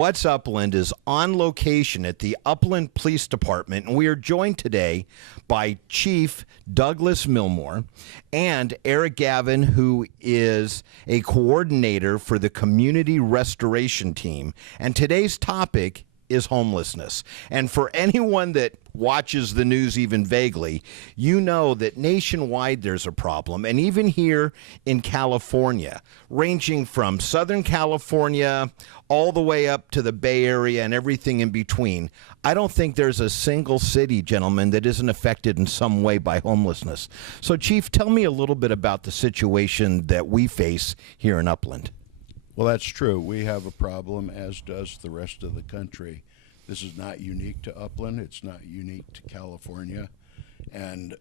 What's Upland is on location at the Upland Police Department, and we are joined today by Chief Douglas Millmore and Eric Gavin, who is a coordinator for the Community Restoration Team. And today's topic is homelessness. And for anyone that watches the news even vaguely, you know that nationwide there's a problem, and even here in California, ranging from Southern California all the way up to the Bay Area and everything in between. I don't think there's a single city, gentlemen, that isn't affected in some way by homelessness. So, Chief, tell me a little bit about the situation that we face here in Upland. Well, that's true. We have a problem, as does the rest of the country. This is not unique to Upland. It's not unique to California. And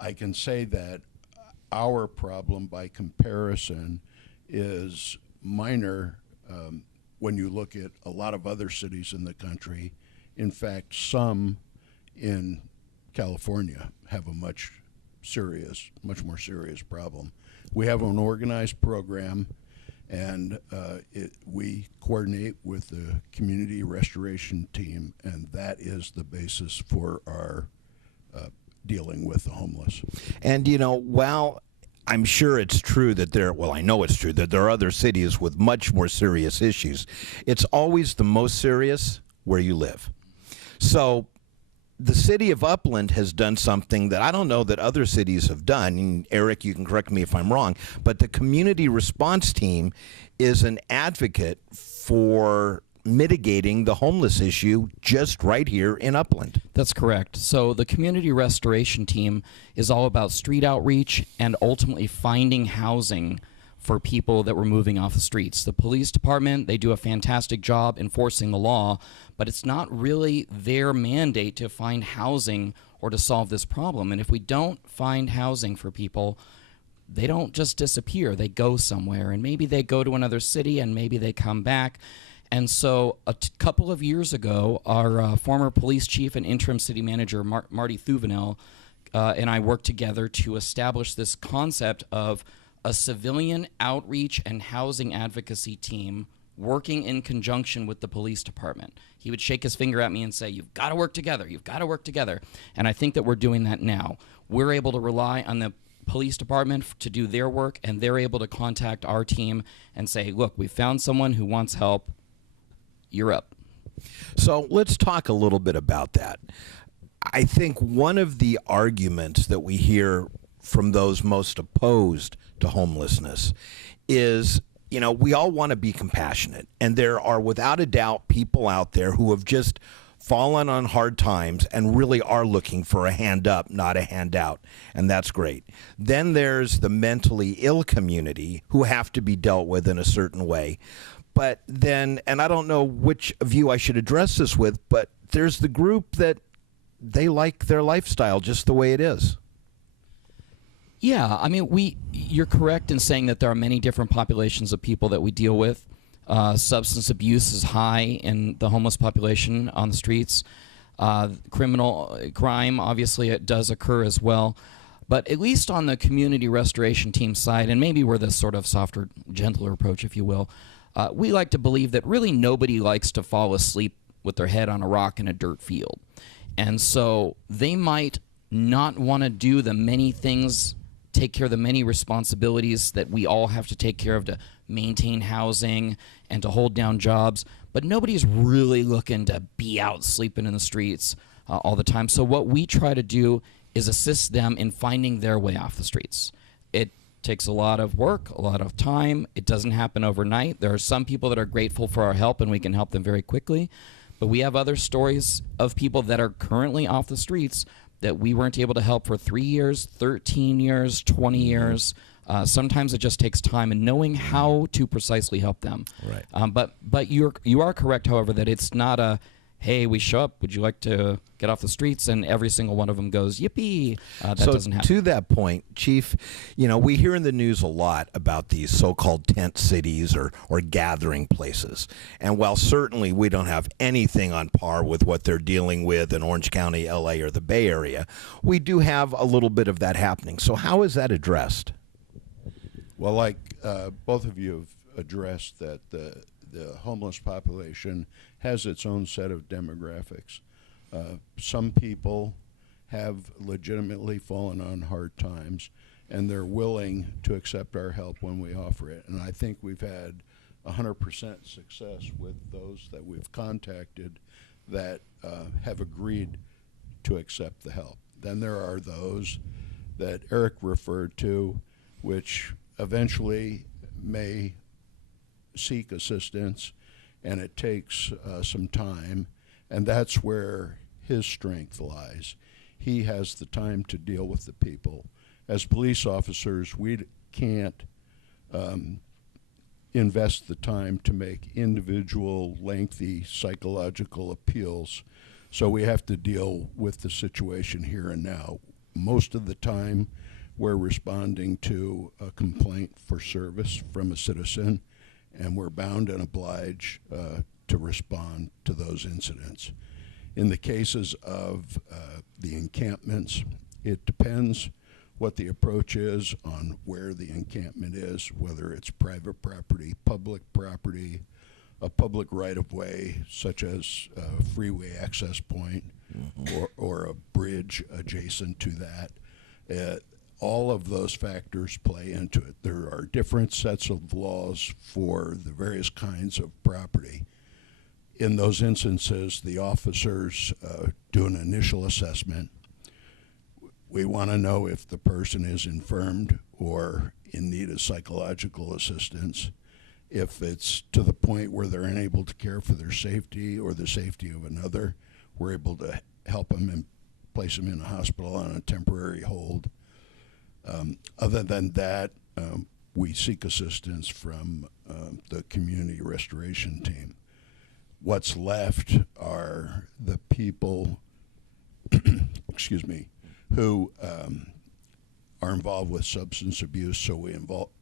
I can say that our problem, by comparison, is minor when you look at a lot of other cities in the country. In fact, some in California have a much more serious problem. We have an organized program, and we coordinate with the Community Restoration Team, and that is the basis for our dealing with the homeless. And, you know, while I'm sure it's true that I know it's true that there are other cities with much more serious issues, it's always the most serious where you live. So the city of Upland has done something that I don't know that other cities have done. And Eric, you can correct me if I'm wrong, but the community response team is an advocate for mitigating the homeless issue just right here in Upland. That's correct. So the community restoration team is all about street outreach and ultimately finding housing for people that were moving off the streets. The police department, they do a fantastic job enforcing the law, but it's not really their mandate to find housing or to solve this problem. And if we don't find housing for people, they don't just disappear. They go somewhere, and maybe they go to another city, and maybe they come back. And so a couple of years ago, our former police chief and interim city manager, Marty Thuvenel, and I worked together to establish this concept of a civilian outreach and housing advocacy team working in conjunction with the police department. He would shake his finger at me and say, "You've got to work together. You've got to work together." And I think that we're doing that now. We're able to rely on the police department to do their work, and they're able to contact our team and say, "Look, we found someone who wants help. You're up." So let's talk a little bit about that. I think one of the arguments that we hear from those most opposed to homelessness is, you know, we all want to be compassionate, and there are without a doubt people out there who have just fallen on hard times and really are looking for a hand up, not a handout, and that's great. Then there's the mentally ill community who have to be dealt with in a certain way. But then, and I don't know which of you I should address this with, but there's the group that they like their lifestyle just the way it is. Yeah, I mean, you're correct in saying that there are many different populations of people that we deal with. Substance abuse is high in the homeless population on the streets. Crime, obviously, it does occur as well. But at least on the community restoration team side, and maybe we're this sort of softer, gentler approach, if you will, we like to believe that really nobody likes to fall asleep with their head on a rock in a dirt field. And so they might not want to do the many things, take care of the many responsibilities that we all have to take care of to maintain housing and to hold down jobs, but nobody's really looking to be out sleeping in the streets all the time. So what we try to do is assist them in finding their way off the streets. It takes a lot of work, a lot of time. It doesn't happen overnight. There are some people that are grateful for our help, and we can help them very quickly. But we have other stories of people that are currently off the streets that we weren't able to help for 3 years, 13 years, 20 years. Sometimes it just takes time and knowing how to precisely help them. Right. But you are correct, however, that it's not a, hey, we show up, would you like to get off the streets? And every single one of them goes, yippee. That doesn't happen. To that point, Chief, you know, we hear in the news a lot about these so-called tent cities or gathering places. And while certainly we don't have anything on par with what they're dealing with in Orange County, LA, or the Bay Area, we do have a little bit of that happening. So how is that addressed? Well, like both of you have addressed, that the homeless population has its own set of demographics. Some people have legitimately fallen on hard times, and they're willing to accept our help when we offer it. And I think we've had 100% success with those that we've contacted that have agreed to accept the help. Then there are those that Eric referred to, which eventually may seek assistance, and it takes some time, and that's where his strength lies. He has the time to deal with the people. As police officers, we can't invest the time to make individual, lengthy psychological appeals, so we have to deal with the situation here and now. Most of the time, we're responding to a complaint for service from a citizen, and we're bound and obliged to respond to those incidents. In the cases of the encampments, it depends what the approach is on where the encampment is, whether it's private property, a public right-of-way, such as a freeway access point, or a bridge adjacent to that. All of those factors play into it. There are different sets of laws for the various kinds of property. In those instances, the officers do an initial assessment. We want to know if the person is infirmed or in need of psychological assistance. If it's to the point where they're unable to care for their safety or the safety of another, we're able to help them and place them in a hospital on a temporary hold. Other than that, we seek assistance from the community restoration team. What's left are the people, excuse me, who are involved with substance abuse, so we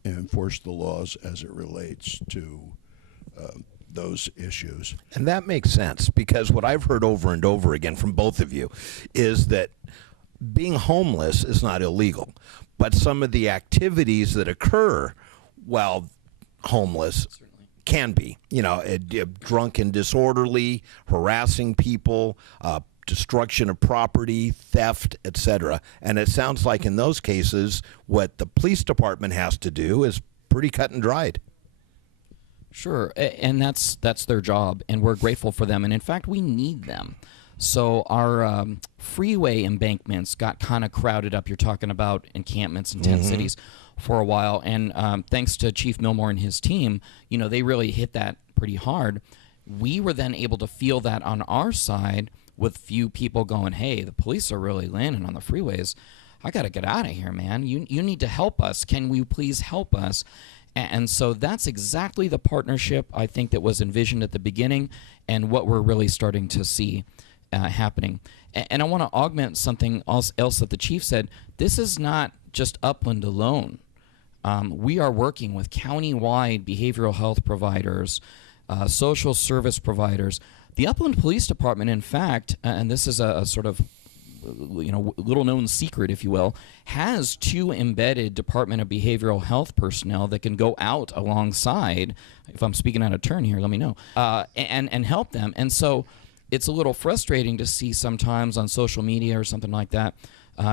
enforce the laws as it relates to those issues. And that makes sense, because what I've heard over and over again from both of you is that being homeless is not illegal, but some of the activities that occur while homeless can be, drunk and disorderly, harassing people, destruction of property, theft, etc. And it sounds like in those cases, what the police department has to do is pretty cut and dried. Sure, and that's their job, and we're grateful for them. And in fact, we need them. So our freeway embankments got kind of crowded up. You're talking about encampments in 10 cities for a while, and thanks to Chief Millmore and his team, they really hit that pretty hard. We were then able to feel that on our side, with few people going, hey, the police are really landing on the freeways. I got to get out of here, man. You need to help us. Can we please help us? And so that's exactly the partnership I think that was envisioned at the beginning, and what we're really starting to see happening. And I want to augment something else that the chief said. This is not just Upland alone. We are working with county-wide behavioral health providers, social service providers. The Upland Police Department, in fact, and this is a sort of little-known secret, if you will, has 2 embedded Department of Behavioral Health personnel that can go out alongside, if I'm speaking out of turn here, let me know, and help them. And so it's a little frustrating to see sometimes on social media or something like that,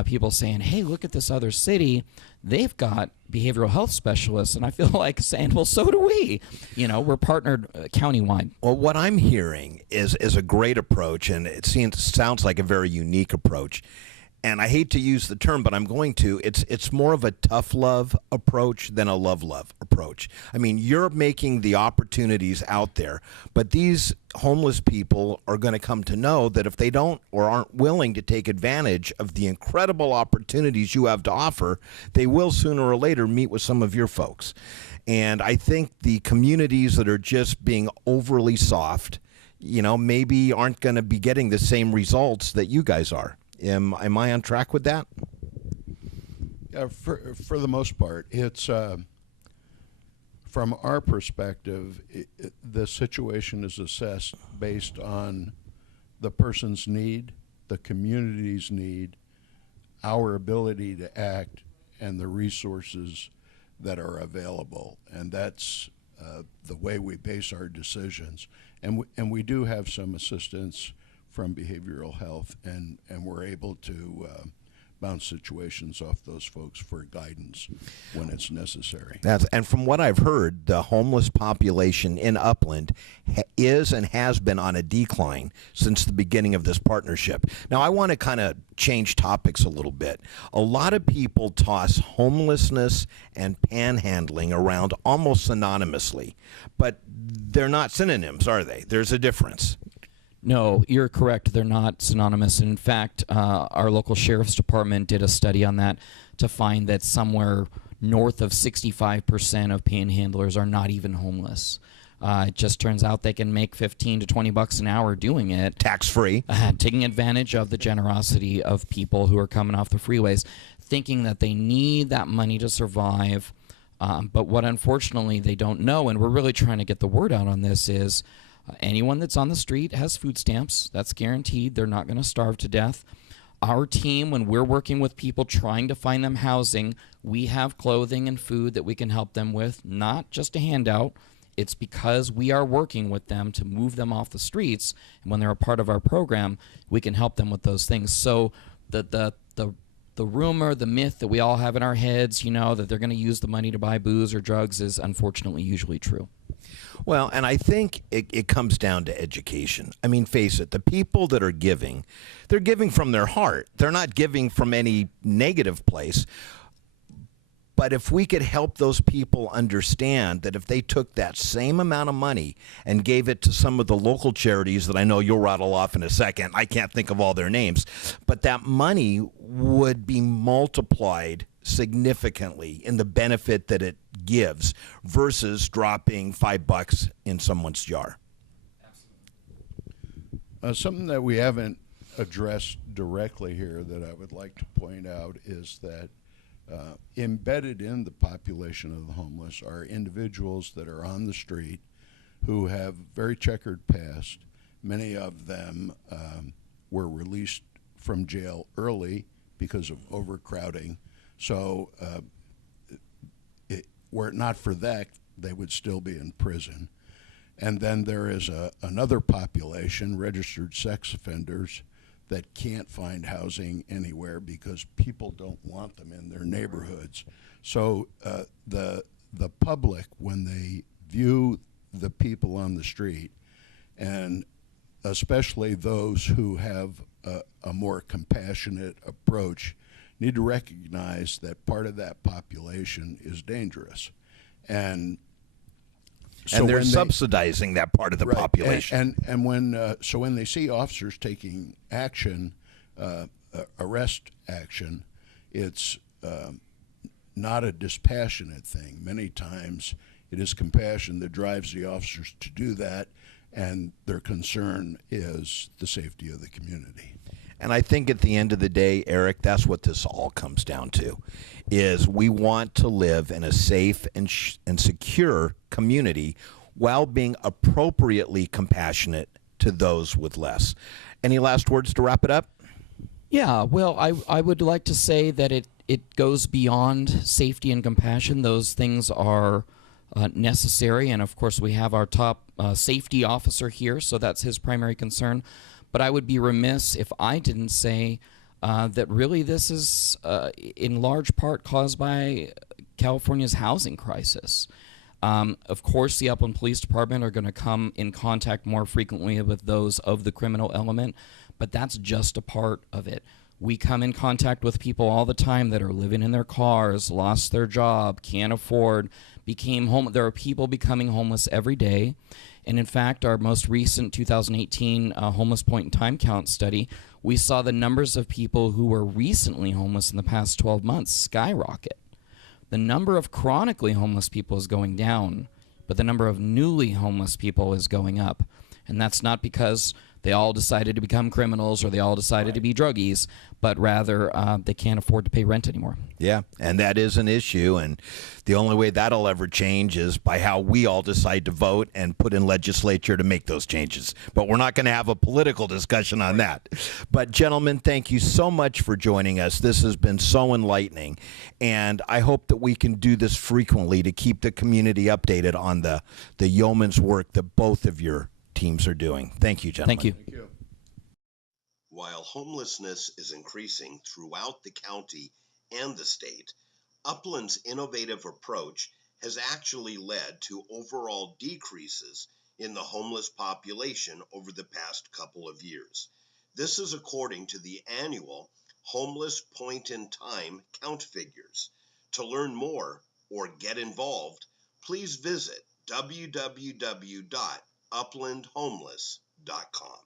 people saying, hey, look at this other city. They've got behavioral health specialists. And I feel like saying, well, so do we. We're partnered countywide. Well, what I'm hearing is a great approach, and it sounds like a very unique approach. And I hate to use the term, but I'm going to. It's more of a tough love approach than a love approach. I mean, you're making the opportunities out there, but these homeless people are going to come to know that if they don't or aren't willing to take advantage of the incredible opportunities you have to offer, they will sooner or later meet with some of your folks. And I think the communities that are just being overly soft, maybe aren't going to be getting the same results that you guys are. Am I on track with that? Yeah, for the most part, it's from our perspective, the situation is assessed based on the person's need, the community's need, our ability to act, and the resources that are available. And that's the way we base our decisions. And we do have some assistance from behavioral health, and we're able to bounce situations off those folks for guidance when it's necessary. And from what I've heard, the homeless population in Upland is and has been on a decline since the beginning of this partnership. Now, I want to kind of change topics a little bit. A lot of people toss homelessness and panhandling around almost synonymously, but they're not synonyms, are they? There's a difference. No, you're correct. They're not synonymous. In fact, our local sheriff's department did a study on that to find that somewhere north of 65% of panhandlers are not even homeless. It just turns out they can make 15 to 20 bucks an hour doing it. Tax-free. Taking advantage of the generosity of people who are coming off the freeways, thinking that they need that money to survive. But what unfortunately they don't know, and we're really trying to get the word out on this, is anyone that's on the street has food stamps. That's guaranteed. They're not going to starve to death. Our team, when we're working with people trying to find them housing, we have clothing and food that we can help them with, not just a handout. It's because we are working with them to move them off the streets, and when they're a part of our program, we can help them with those things. So the rumor, the myth that we all have in our heads, that they're going to use the money to buy booze or drugs is unfortunately usually true. Well, and I think it comes down to education. I mean, face it, the people that are giving, they're giving from their heart. They're not giving from any negative place. But if we could help those people understand that if they took that same amount of money and gave it to some of the local charities that I know you'll rattle off in a second, I can't think of all their names, but that money would be multiplied significantly in the benefit that it gives versus dropping $5 in someone's jar. Something that we haven't addressed directly here that I would like to point out is that embedded in the population of the homeless are individuals that are on the street who have very checkered past. Many of them were released from jail early because of overcrowding. So were it not for that, they would still be in prison. And then there is another population, registered sex offenders, that can't find housing anywhere because people don't want them in their neighborhoods. So the public, when they view the people on the street, and especially those who have a more compassionate approach, need to recognize that part of that population is dangerous. And so they're subsidizing that part of the population. And when they see officers taking action, arrest action, it's not a dispassionate thing. Many times it is compassion that drives the officers to do that, and their concern is the safety of the community. And I think at the end of the day, Eric, that's what this all comes down to, is we want to live in a safe and secure community while being appropriately compassionate to those with less. Any last words to wrap it up? Yeah, well, I would like to say that it goes beyond safety and compassion. Those things are necessary, and of course we have our top safety officer here, so that's his primary concern. But I would be remiss if I didn't say that really this is in large part caused by California's housing crisis. Of course, the Upland Police Department are going to come in contact more frequently with those of the criminal element, but that's just a part of it. We come in contact with people all the time that are living in their cars, lost their job, can't afford, became home. There are people becoming homeless every day. And in fact, our most recent 2018 homeless point in time count study, we saw the numbers of people who were recently homeless in the past 12 months skyrocket. The number of chronically homeless people is going down, but the number of newly homeless people is going up. And that's not because they all decided to become criminals or they all decided to be druggies, but rather they can't afford to pay rent anymore. Yeah, and that is an issue, and the only way that'll ever change is by how we all decide to vote and put in legislature to make those changes. But we're not going to have a political discussion on that. But gentlemen, thank you so much for joining us. This has been so enlightening, and I hope that we can do this frequently to keep the community updated on the yeoman's work that both of your teams are doing. Thank you, gentlemen. Thank you. Thank you. While homelessness is increasing throughout the county and the state, Upland's innovative approach has actually led to overall decreases in the homeless population over the past couple of years. This is according to the annual Homeless Point in Time count figures. To learn more or get involved, please visit www.uplandhomeless.com.